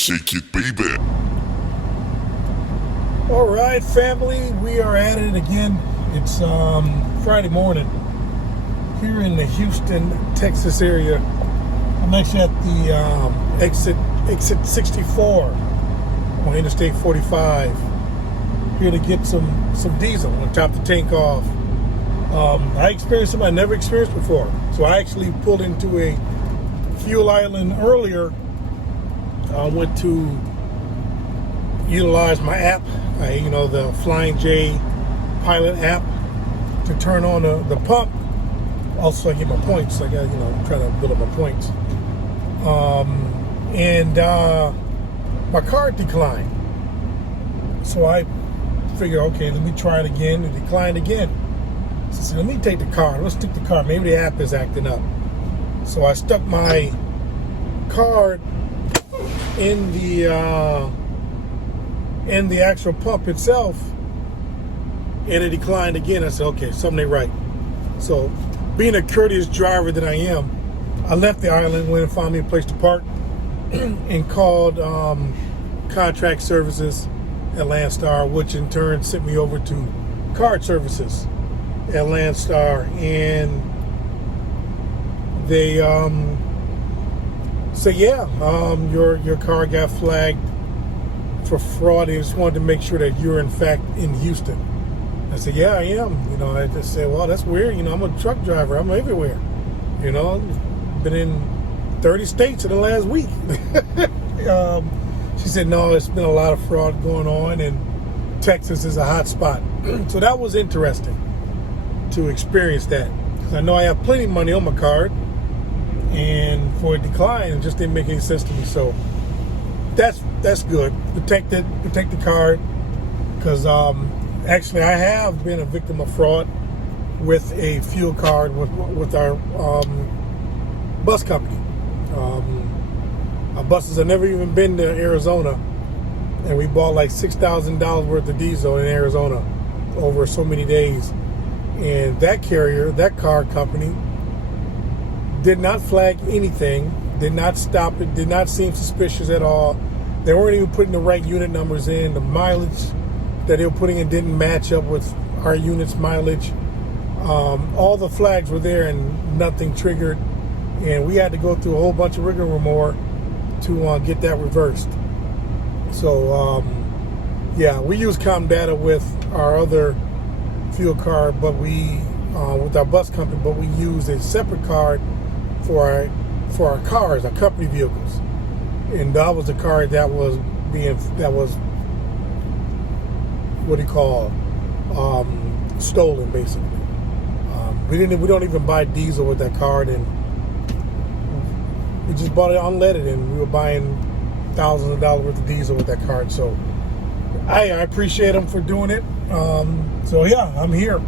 shake it, baby. All right, family, we are at it again. It's Friday morning here in the Houston, Texas area. I'm actually at the exit 64 on Interstate 45. Here to get some diesel and top the tank off. I experienced something I never experienced before. So I actually pulled into a fuel island earlier. I went to utilize my app, the Flying J Pilot app, to turn on the pump. Also, I get my points. I got, trying to build up my points. My card declined. So I figure, okay, let me try it again. It declined again. So I said, let me take the card. Let's stick the card. Maybe the app is acting up. So I stuck my card in the actual pump itself, and it declined again. I said, okay, something ain't right. So, being a courteous driver that I am, I left the island, went and found me a place to park, and called contract services at Landstar, which in turn sent me over to card services at Landstar, and they said, your car got flagged for fraud. They just wanted to make sure that you're in fact in Houston. I said, yeah, I am. I just said, well, that's weird. I'm a truck driver. I'm everywhere. Been in 30 states in the last week. She said, no, it's been a lot of fraud going on, and Texas is a hot spot. So that was interesting to experience that, because I know I have plenty of money on my card, and for a decline, it just didn't make any sense to me. So that's good. Protect the card, because actually I have been a victim of fraud with a fuel card with our bus company. Our buses have never even been to Arizona, and we bought like $6,000 worth of diesel in Arizona over so many days. And that carrier, that car company, did not flag anything, did not stop it, did not seem suspicious at all. They weren't even putting the right unit numbers in. The mileage that they were putting in didn't match up with our unit's mileage. All the flags were there and nothing triggered. And we had to go through a whole bunch of rigmarole to get that reversed. So, we use Comdata with our other fuel card, but with our bus company, but we use a separate card for our cars, our company vehicles. And that was a card that was stolen, basically. We don't even buy diesel with that card, and we just bought it unleaded, and we were buying thousands of dollars worth of diesel with that card. So I appreciate them for doing it. I'm here.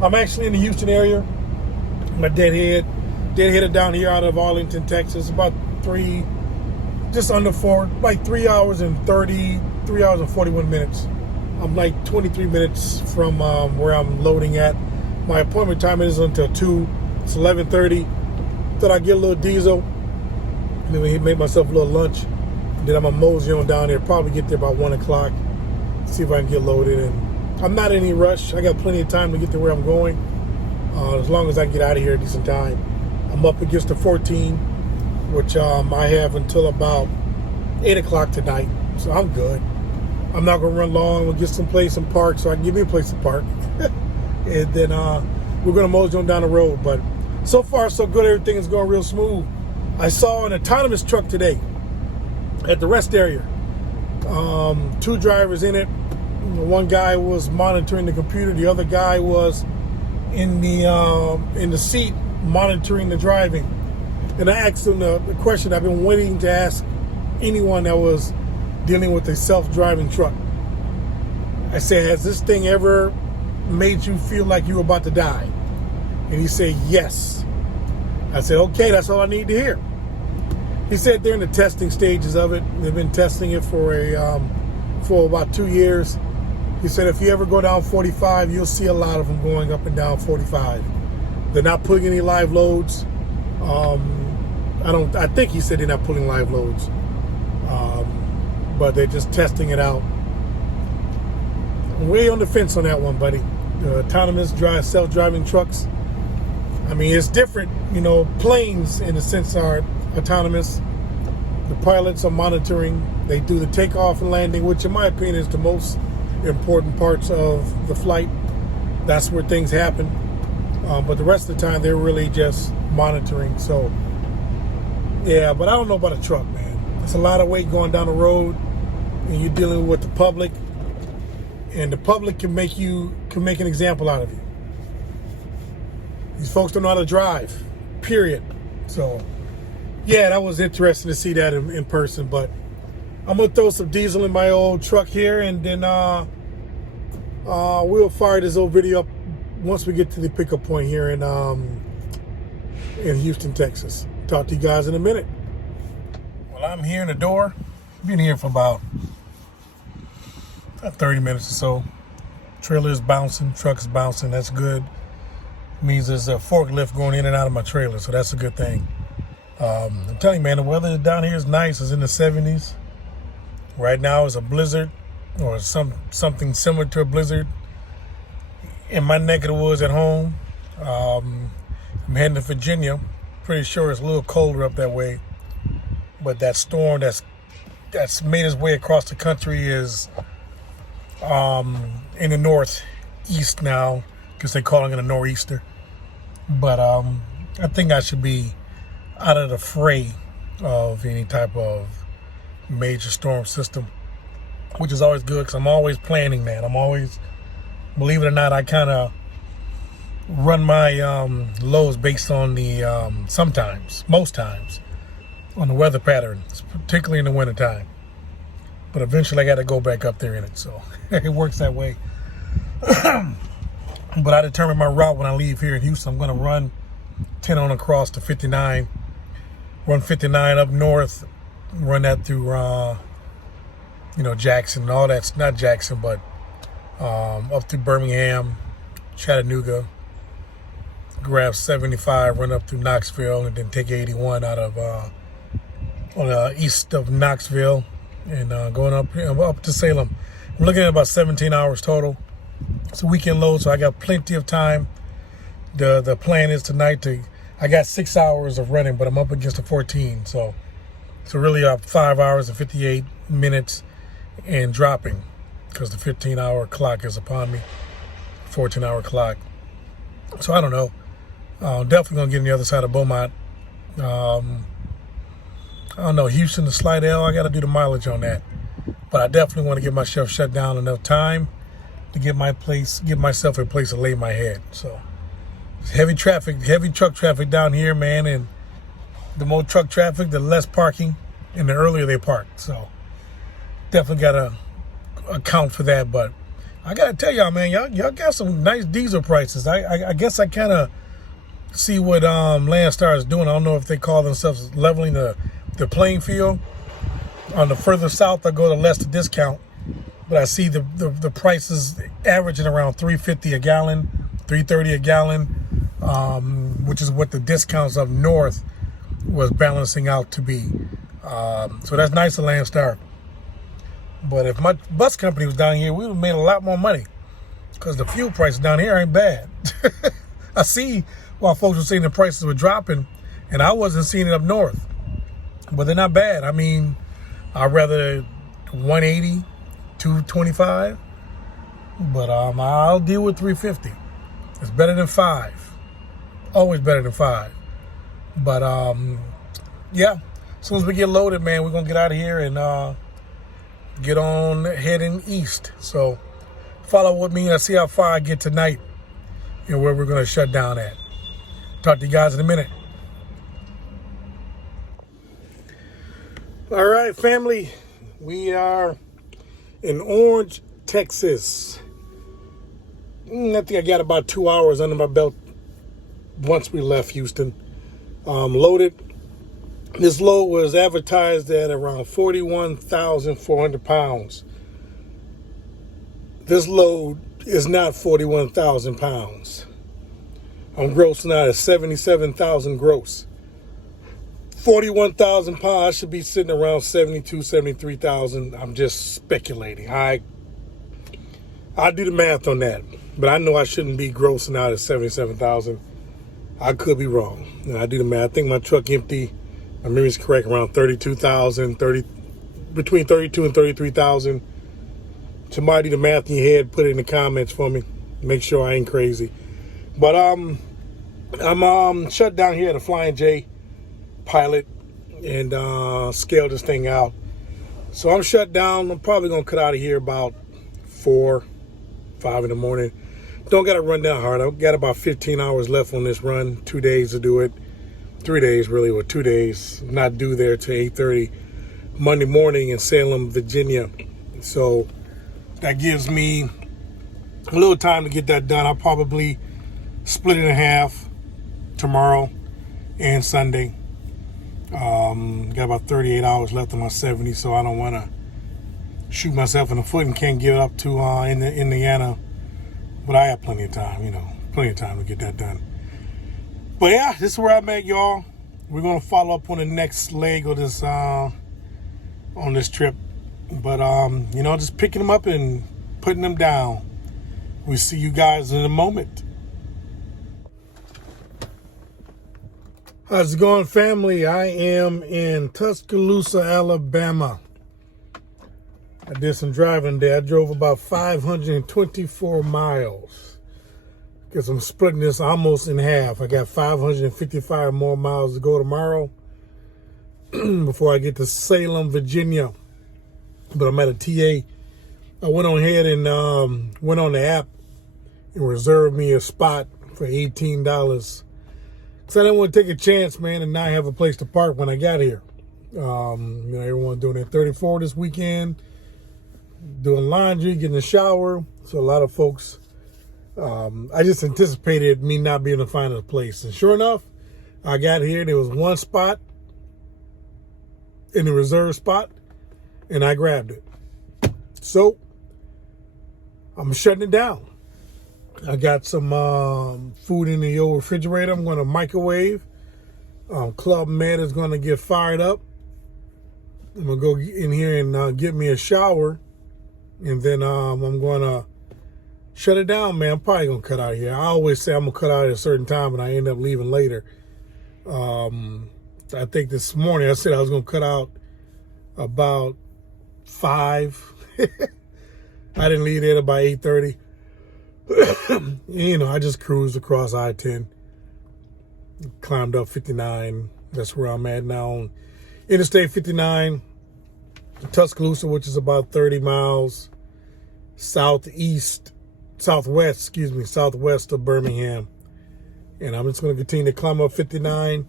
I'm actually in the Houston area. I'm deadheaded down here out of Arlington, Texas. About 3 hours and 41 minutes. I'm like 23 minutes from where I'm loading at. My appointment time is until 2. It's 11:30. Thought I'd get a little diesel, and then make myself a little lunch. Then I'm gonna mosey on down there. Probably get there about 1 o'clock. See if I can get loaded. And I'm not in any rush. I got plenty of time to get to where I'm going. As long as I can get out of here at a decent time. I'm up against the 14, which I have until about 8 o'clock tonight. So I'm good. I'm not going to run long. We'll get some place and park, so I can give me a place to park. And then we're going to mosey on down the road. But so far, so good. Everything is going real smooth. I saw an autonomous truck today at the rest area. 2 drivers in it. One guy was monitoring the computer. The other guy was in the seat monitoring the driving. And I asked him the question I've been waiting to ask anyone that was dealing with a self-driving truck. I said, has this thing ever made you feel like you were about to die? And he said, yes. I said, okay, that's all I need to hear. He said they're in the testing stages of it. They've been testing it for about 2 years. He said if you ever go down 45, you'll see a lot of them going up and down 45. They're not putting any live loads. I think he said they're not putting live loads. but they're just testing it out. I'm way on the fence on that one, buddy. Autonomous self-driving trucks. I mean, it's different. You know, planes in a sense are autonomous. The pilots are monitoring. They do the takeoff and landing, which in my opinion is the most important parts of the flight. That's where things happen. But the rest of the time, they're really just monitoring. So, yeah, but I don't know about a truck, man. It's a lot of weight going down the road, and you're dealing with the public, and the public can make an example out of you. These folks don't know how to drive, period. So, yeah, that was interesting to see that in person. But I'm gonna throw some diesel in my old truck here, and then we'll fire this old video up once we get to the pickup point here in Houston, Texas. Talk to you guys in a minute. Well, I'm here in the door. Been here for about 30 minutes or so. Trailer is bouncing, truck is bouncing. That's good. Means there's a forklift going in and out of my trailer, so that's a good thing. I'm telling you, man, the weather down here is nice. It's in the 70s. Right now it's a blizzard, or something similar to a blizzard in my neck of the woods at home. I'm heading to Virginia. Pretty sure it's a little colder up that way. But that storm that's made its way across the country is in the northeast now, because they're calling it a nor'easter. But I think I should be out of the fray of any type of major storm system, which is always good, because I'm always planning, man. I'm always, believe it or not, I kind of run my lows based on the most times on the weather patterns, particularly in the wintertime. But eventually I got to go back up there in it, so it works that way. But I determined my route when I leave here in Houston. I'm going to run 10 on across to 59, run 59 up north, run that through Jackson and all that's not Jackson, but up through Birmingham, Chattanooga, grab 75, run up through Knoxville, and then take 81 out of on the east of Knoxville, and going up to Salem. I'm looking at about 17 hours total. It's a weekend load, so I got plenty of time. The plan is tonight I got 6 hours of running, but I'm up against a 14, so really 5 hours and 58 minutes and dropping, because the 15-hour clock is upon me, 14-hour clock. So I don't know. Definitely gonna get on the other side of Beaumont. I don't know, Houston to Slidell, I got to do the mileage on that. But I definitely want to get myself shut down enough time to give myself a place to lay my head. So heavy truck traffic down here, man, and the more truck traffic, the less parking, and the earlier they park. So definitely got to account for that. But I got to tell y'all, man, y'all got some nice diesel prices. I guess I kind of see what Landstar is doing. I don't know if they call themselves leveling the playing field. On the further south, I go to less the discount, but I see the prices averaging around $3.50 a gallon, $3.30 a gallon, which is what the discounts up north was balancing out to be. So that's nice of Landstar. But if my bus company was down here, we would have made a lot more money, because the fuel prices down here ain't bad. I see while folks were saying the prices were dropping, and I wasn't seeing it up north, but they're not bad. I mean, I'd rather 180, 225, but I'll deal with 350. It's better than 5. Always better than 5. But yeah, as soon as we get loaded, man, we're gonna get out of here and get on heading east. So follow with me and see how far I get tonight and where we're gonna shut down at. Talk to you guys in a minute. All right, family, we are in Orange, Texas. I think I got about 2 hours under my belt once we left Houston. Loaded. This load was advertised at around 41,400 pounds. This load is not 41,000 pounds. I'm grossing out at 77,000 gross. 41,000 pounds. I should be sitting around 72, 73,000. I'm just speculating. I do the math on that, but I know I shouldn't be grossing out at 77,000. I could be wrong. And I do the math. I think my truck empty, my memory's correct, around 32,000, between 32 and 33,000. Somebody do the math in your head, put it in the comments for me. Make sure I ain't crazy. But I'm shut down here at a Flying J pilot and scale this thing out. So I'm shut down. I'm probably gonna cut out of here about 4, 5 in the morning. Don't gotta run that hard. I've got about 15 hours left on this run. 2 days to do it. 3 days really, or 2 days. Not due there till 8:30 Monday morning in Salem, Virginia. So that gives me a little time to get that done. I'll probably split it in half tomorrow and Sunday. Got about 38 hours left on my 70, so I don't want to shoot myself in the foot and can't get up to Indiana. But I have plenty of time, plenty of time to get that done. But yeah, this is where I'm at, y'all. We're gonna follow up on the next leg of this on this trip. But just picking them up and putting them down. We'll see you guys in a moment. How's it going, family? I am in Tuscaloosa, Alabama. I did some driving there. I drove about 524 miles. Because I'm splitting this almost in half. I got 555 more miles to go tomorrow before I get to Salem, Virginia. But I'm at a TA. I went on ahead and went on the app and reserved me a spot for $18. So I didn't want to take a chance, man, and not have a place to park when I got here. Everyone doing their 34 this weekend, doing laundry, getting a shower. So a lot of folks, I just anticipated me not being able to find a place. And sure enough, I got here. There was one spot in the reserve spot, and I grabbed it. So I'm shutting it down. I got some food in the old refrigerator. I'm going to microwave. Club Med is going to get fired up. I'm going to go in here and get me a shower. And then I'm going to shut it down, man. I'm probably going to cut out here. I always say I'm going to cut out at a certain time, and I end up leaving later. I think this morning I said I was going to cut out about 5. I didn't leave there about 8:30. I just cruised across I-10, climbed up 59. That's where I'm at now on Interstate 59, Tuscaloosa, which is about 30 miles southwest of Birmingham. And I'm just going to continue to climb up 59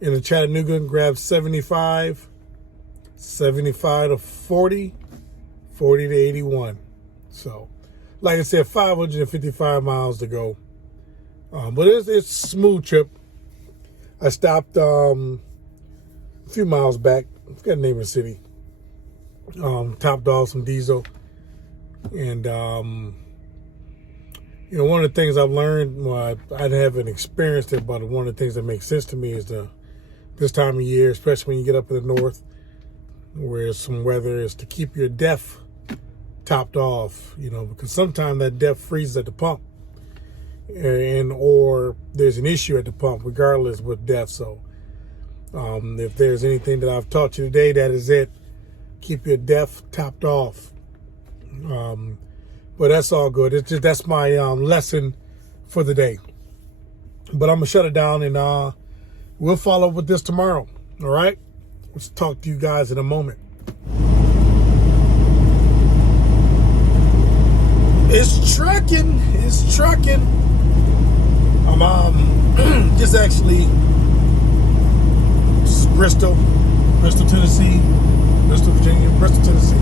into Chattanooga and grab 75 to 40, 40 to 81. So, like I said, 555 miles to go. But it's a smooth trip. I stopped a few miles back. I forgot the name of the city. Topped off some diesel. And, one of the things I've learned, I haven't experienced it, but one of the things that makes sense to me is this time of year, especially when you get up in the north, where there's some weather, is to keep your DEF topped off, because sometimes that DEF freezes at the pump, or there's an issue at the pump, regardless with DEF. So if there's anything that I've taught you today, that is it. Keep your DEF topped off. But that's all good. That's my lesson for the day. But I'm gonna shut it down, and we'll follow up with this tomorrow. All right. Let's talk to you guys in a moment. It's trucking. I'm just actually Bristol, Tennessee, Bristol, Virginia, Bristol, Tennessee.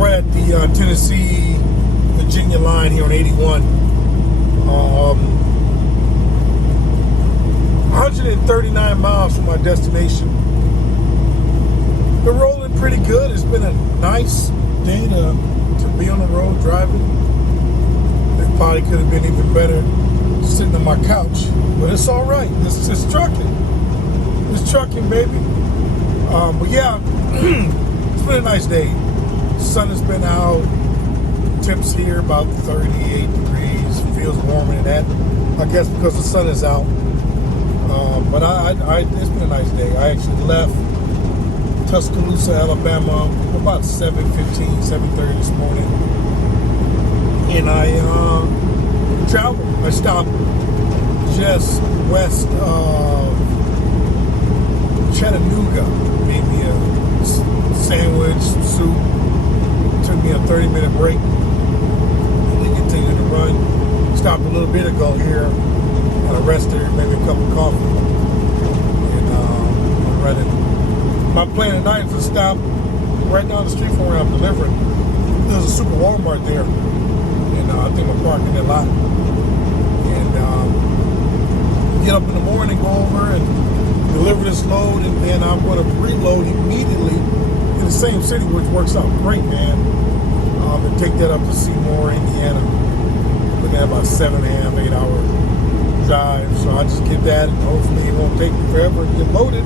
Right at the Tennessee, Virginia line here on 81. 139 miles from my destination. Been rolling pretty good. It's been a nice day to be on the road driving. It probably could have been even better sitting on my couch, but it's all right. It's trucking. Just trucking, baby. But yeah, it's been a nice day. Sun has been out. Temps here about 38 degrees. Feels warmer than that. I guess because the sun is out. But it's been a nice day. I actually left Tuscaloosa, Alabama about 7:15, 7:30 this morning. And I traveled. I stopped just west of Chattanooga. Made me a sandwich, some soup. Took me a 30-minute break. We continued to run. Stopped a little bit ago here at a restaurant, maybe a cup of coffee. And I'm running. My plan tonight is to stop right down the street from where I'm delivering. There's a super Walmart there. And I think I'm parking a lot. And get up in the morning, go over and deliver this load, and then I'm going to reload immediately in the same city, which works out great, man. And take that up to Seymour, Indiana. Looking at about 7.5, 8 hour drive. So I just get that, and hopefully it won't take me forever to get loaded.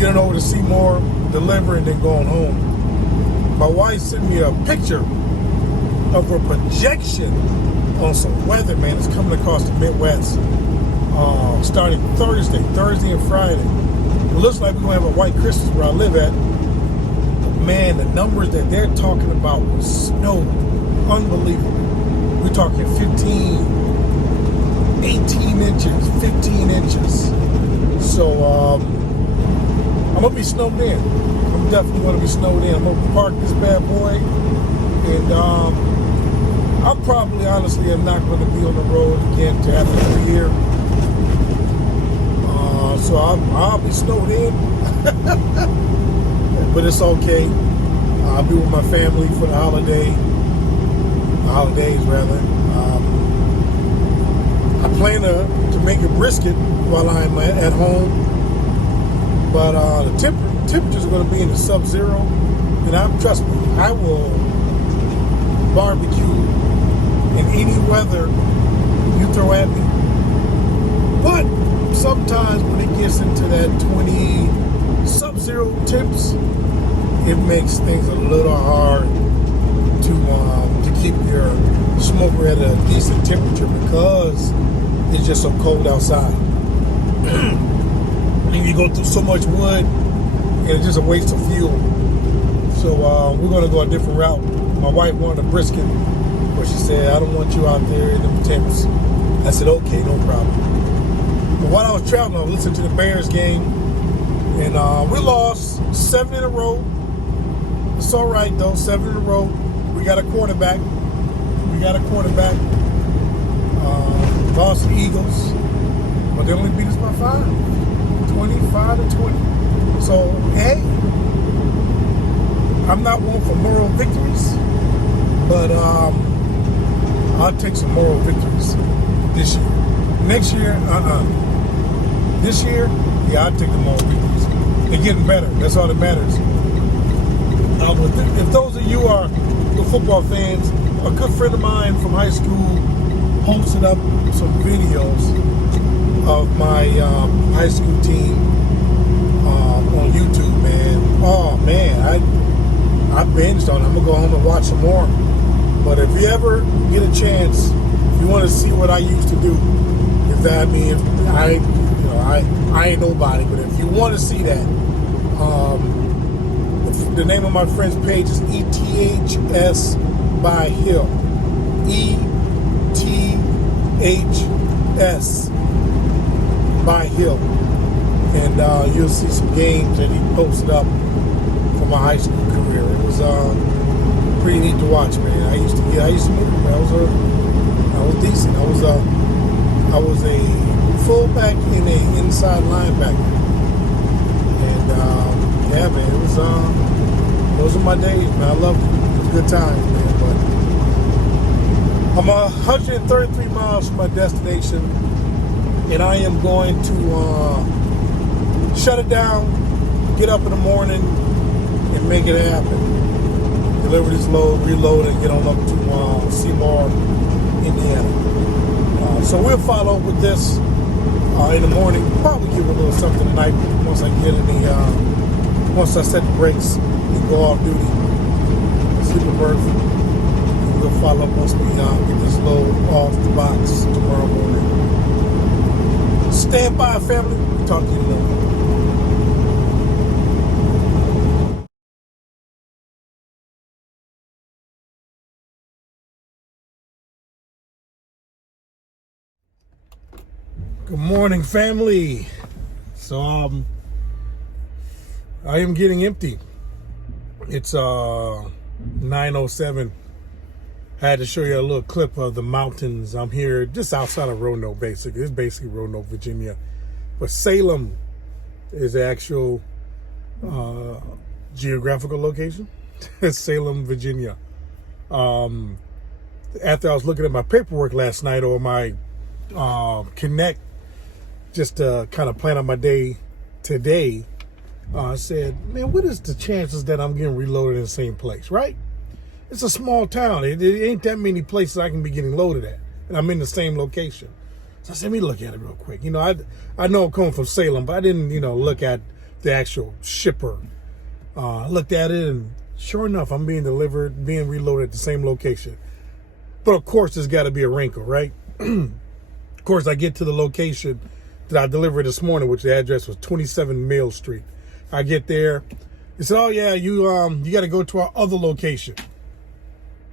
Get it over to Seymour, deliver, and then going home. My wife sent me a picture of a projection on some weather, man. It's coming across the Midwest. Starting Thursday and Friday. It looks like we're going to have a white Christmas where I live at. Man, the numbers that they're talking about with snow, unbelievable. We're talking 15, 18 inches, 15 inches. So I'm going to be snowed in. I'm definitely going to be snowed in. I'm going to park this bad boy. And I probably, honestly, am not going to be on the road again to after the year. So I'll be snowed in. But it's okay. I'll be with my family for the holidays rather. I plan to make a brisket while I'm at home, but the temperatures are going to be in the sub-zero, and trust me, I will barbecue in any weather you throw at me. But sometimes when it gets into that 20 sub-zero temps, it makes things a little hard to keep your smoker at a decent temperature because it's just so cold outside. And you go through so much wood, and it's just a waste of fuel. So we're going to go a different route. My wife wanted a brisket, but she said, I don't want you out there in the temps. I said, okay, no problem. But while I was traveling, I was listening to the Bears game, and we lost 7 in a row. It's all right, though, 7 in a row. We got a quarterback. Lost the Eagles, but they only beat us by 5, 25-20. So, hey, I'm not one for moral victories, but I'll take some moral victories this year. Next year, This year, yeah, I'll take the moral victories. They're getting better. That's all that matters. If those of you are the football fans, a good friend of mine from high school posted up some videos of my high school team on YouTube, man. Oh, man, I binged on it. I'm going to go home and watch some more. But if you ever get a chance, if you want to see what I used to do, I ain't nobody, but if you want to see that, the name of my friend's page is ETHS by Hill. ETHS by Hill. And you'll see some games that he posted up from my high school career. It was pretty neat to watch, man. I used to move. I was decent. I was a fullback and a inside linebacker. And yeah, man, it was those are my days, man. I loved it. It was good times, man. But I'm 133 miles from my destination, and I am going to shut it down, get up in the morning, and make it happen. Deliver this load, reload, and get on up to Seymour, Indiana. So we'll follow up with this. in the morning. Probably give it a little something tonight once I get in once I set the brakes and go off duty. Sleep a berth. We'll follow up once we get this load off the box tomorrow morning. Stand by, family. Talk to you later. Good morning, family. So I am getting empty. It's 9:07. I had to show you a little clip of the mountains. I'm here just outside of Roanoke, basically. It's basically Roanoke, Virginia. But Salem is the actual geographical location. It's Salem, Virginia. After I was looking at my paperwork last night or my Connect, just to kind of plan out my day today, I said, man, what is the chances that I'm getting reloaded in the same place, right? It's a small town. It ain't that many places I can be getting loaded at, and I'm in the same location. So I said, let me look at it real quick. You know, I know I'm coming from Salem, but I didn't, look at the actual shipper. I looked at it, and sure enough, I'm being reloaded at the same location. But of course, there's got to be a wrinkle, right? Of course, I get to the location that I delivered this morning, which the address was 27 Mill Street. I get there. They said, oh, yeah, you got to go to our other location.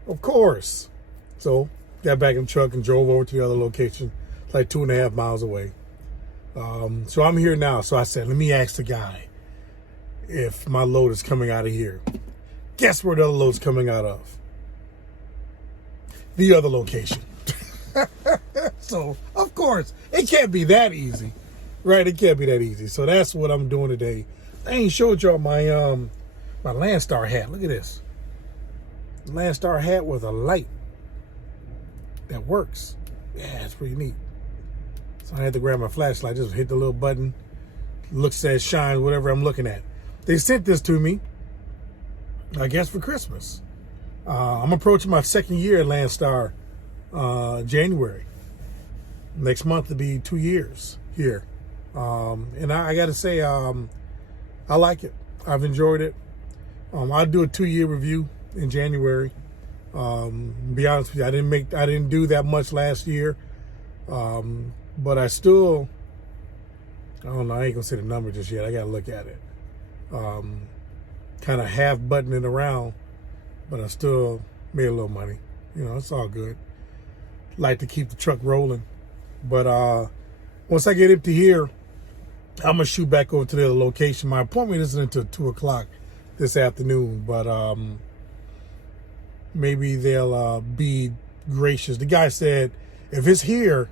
Of course. So got back in the truck and drove over to the other location, like 2.5 miles away. So I'm here now. So I said, let me ask the guy if my load is coming out of here. Guess where the other load's coming out of? The other location. So, of course, it can't be that easy, right? It can't be that easy. So that's what I'm doing today. I ain't showed y'all my my Landstar hat. Look at this. Landstar hat with a light that works. Yeah, it's pretty neat. So I had to grab my flashlight, just hit the little button, looks at, shines, whatever I'm looking at. They sent this to me, I guess, for Christmas. I'm approaching my second year at Landstar, January. Next month will be 2 years here. And I got to say, I like it. I've enjoyed it. I'll do a 2-year review in January. Be honest with you, I didn't do that much last year. But I don't know, I ain't gonna say the number just yet. I gotta look at it. Kind of half buttoning around, but I still made a little money. It's all good. Like to keep the truck rolling. But once I get empty here, I'm gonna shoot back over to the other location. My appointment isn't until 2 o'clock this afternoon, but maybe they'll be gracious. The guy said, if it's here,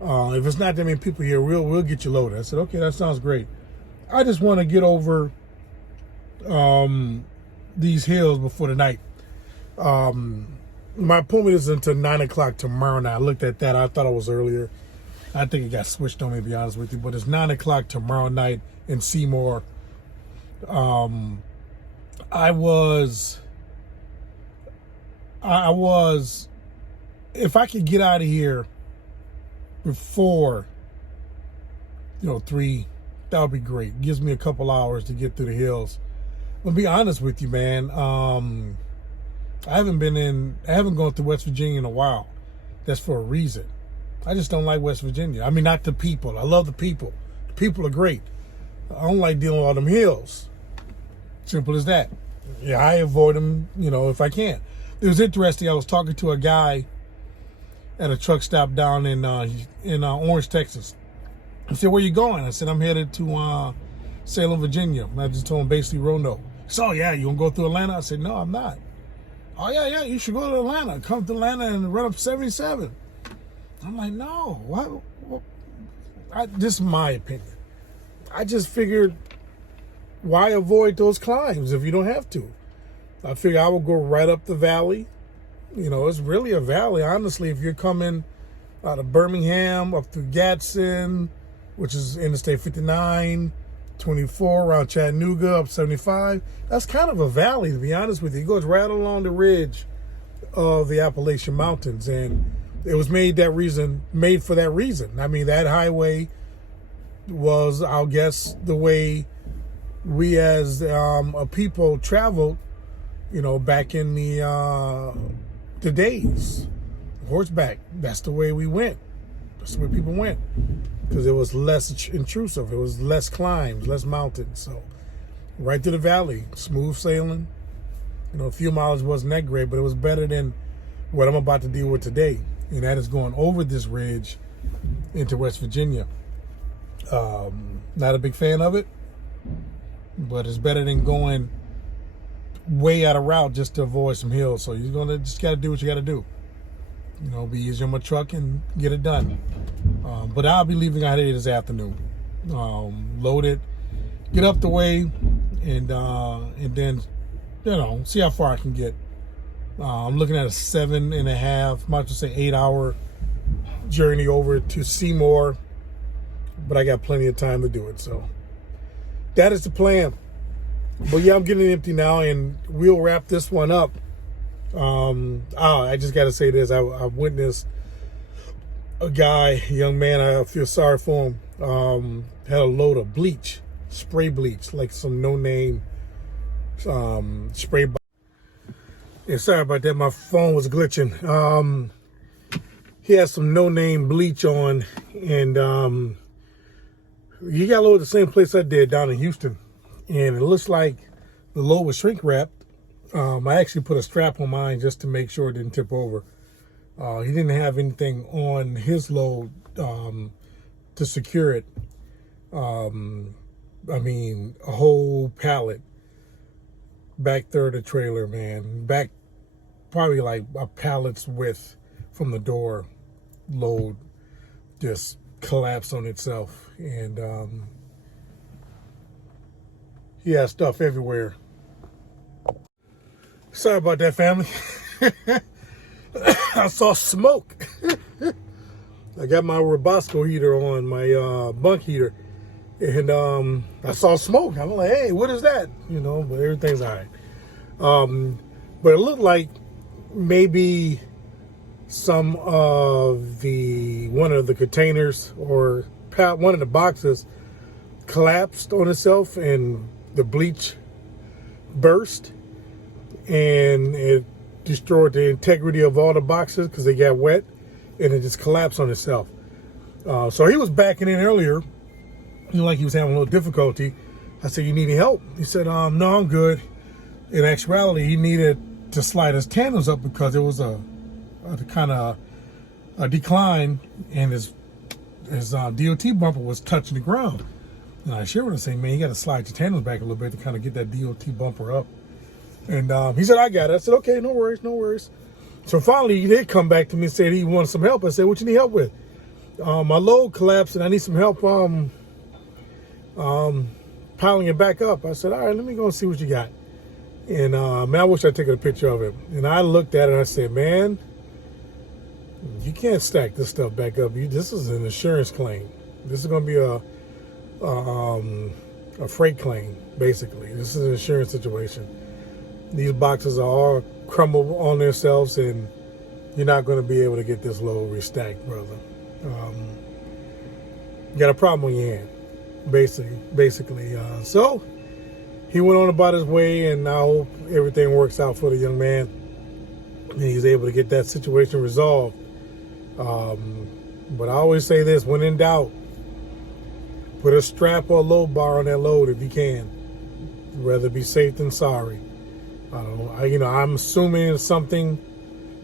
if it's not that many people here, we'll get you loaded. I said, okay, that sounds great. I just want to get over these hills before the night. My appointment is until 9 o'clock tomorrow night. I looked at that. I thought it was earlier. I think it got switched on me, to be honest with you. But it's 9 o'clock tomorrow night in Seymour. I was, if I could get out of here before, 3, that would be great. Gives me a couple hours to get through the hills. But be honest with you, man, I haven't gone through West Virginia in a while. That's for a reason. I just don't like West Virginia. I mean, not the people. I love the people. The people are great. I don't like dealing with all them hills. Simple as that. Yeah, I avoid them, if I can. It was interesting. I was talking to a guy at a truck stop down in Orange, Texas. He said, where you going? I said, I'm headed to Salem, Virginia. And I just told him basically Roanoke. He said, oh, yeah, you want to go through Atlanta? I said, no, I'm not. Oh, yeah, you should go to Atlanta. Come to Atlanta and run up 77. I'm like, no. What? This is my opinion. I just figured, why avoid those climbs if you don't have to? I figure I will go right up the valley. It's really a valley, honestly. If you're coming out of Birmingham up through Gadsden, which is Interstate 59, 24 around Chattanooga, up 75. That's kind of a valley, to be honest with you. It goes right along the ridge of the Appalachian Mountains, and it was made for that reason. I mean, that highway was, I guess, the way we as a people traveled, back in the days. Horseback, that's the way we went. That's the way people went. Because it was less intrusive. It was less climbs, less mountains. So right to the valley, smooth sailing. A few miles wasn't that great, but it was better than what I'm about to deal with today. And that is going over this ridge into West Virginia. Not a big fan of it, but it's better than going way out of route just to avoid some hills. So you're gonna just gotta do what you gotta do. Be easy on my truck and get it done. But I'll be leaving out here this afternoon. Load it, get up the way, and then see how far I can get. I'm looking at a 7.5, might just say 8-hour journey over to Seymour, but I got plenty of time to do it. So that is the plan. But yeah, I'm getting empty now, and we'll wrap this one up. I just got to say this. I witnessed a guy, a young man, I feel sorry for him, had a load of bleach, spray bleach, like some no-name spray. Yeah, sorry about that. My phone was glitching. He had some no-name bleach on, and he got a load at the same place I did down in Houston. And it looks like the load was shrink wrapped. I actually put a strap on mine just to make sure it didn't tip over. He didn't have anything on his load to secure it. I mean, a whole pallet, back third of the trailer, man. Back probably like a pallet's width from the door, load just collapsed on itself. And he had stuff everywhere. Sorry about that, family. I saw smoke. I got my Robosco heater on, my bunk heater, and I saw smoke. I'm like, hey, what is that? But everything's all right. But it looked like maybe some of one of the containers or one of the boxes collapsed on itself, and the bleach burst, and it destroyed the integrity of all the boxes because they got wet, and it just collapsed on itself. So he was backing in earlier, like he was having a little difficulty. I said, you need any help? He said, no, I'm good. In actuality, he needed to slide his tandems up because it was a kind of a decline, and his DOT bumper was touching the ground. And I shared with him, saying, man, you got to slide your tandems back a little bit to kind of get that DOT bumper up. And he said, I got it. I said, okay, no worries, no worries. So finally, he did come back to me and said he wanted some help. I said, what you need help with? My load collapsed, and I need some help piling it back up. I said, all right, let me go and see what you got. And man, I wish I'd taken a picture of it. And I looked at it, and I said, man, you can't stack this stuff back up. This is an insurance claim. This is going to be a freight claim, basically. This is an insurance situation. These boxes are all crumbled on themselves, and you're not going to be able to get this load restacked, brother. You got a problem on your hand, basically. So he went on about his way, and I hope everything works out for the young man, and he's able to get that situation resolved. But I always say this: when in doubt, put a strap or a load bar on that load if you can. Rather be safe than sorry. I'm assuming something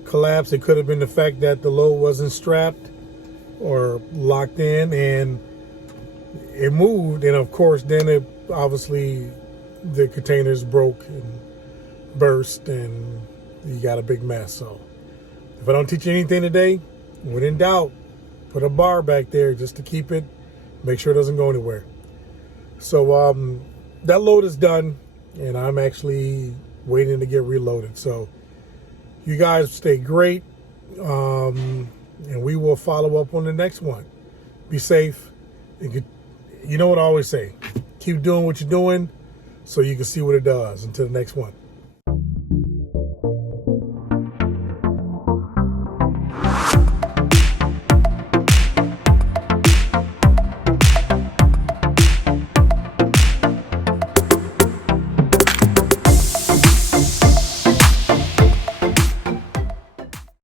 collapsed. It could have been the fact that the load wasn't strapped or locked in, and it moved. And of course, then obviously the containers broke and burst, and you got a big mess. So if I don't teach you anything today, when in doubt, put a bar back there just to keep it, make sure it doesn't go anywhere. So that load is done, and I'm actually waiting to get reloaded. So you guys stay great, and we will follow up on the next one. Be safe. And you know what I always say, keep doing what you're doing so you can see what it does. Until the next one.